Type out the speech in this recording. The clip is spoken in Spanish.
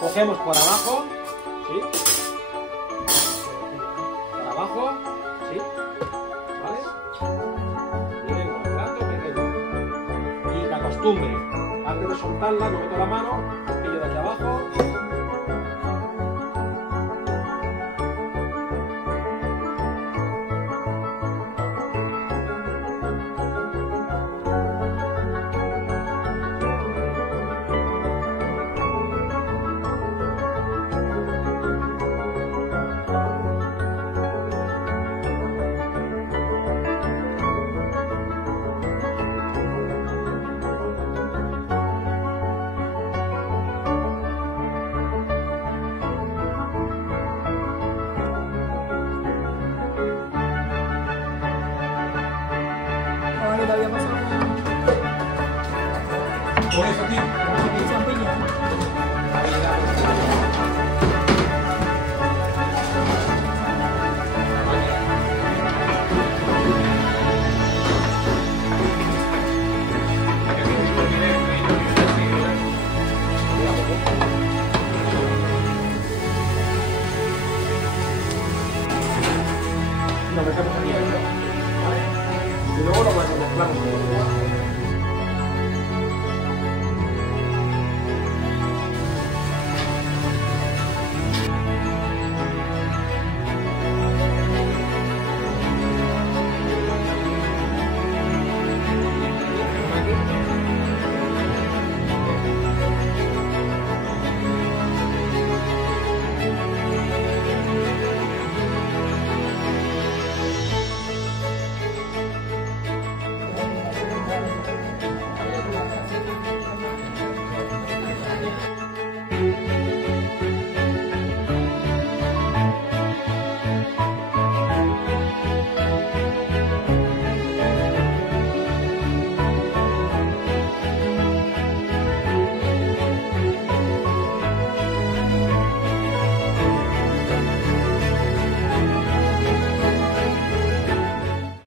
Cogemos por abajo, ¿sí? Por abajo, ¿sí? ¿Vale? Y vengo al plato pequeño. Y la costumbre, antes de soltarla, no meto la mano, pillo desde abajo. Ahora le había pasado Por eso, tío. el champiñón. Lo metemos aquí dentro, ¿vale? Y luego lo mezclamos todo.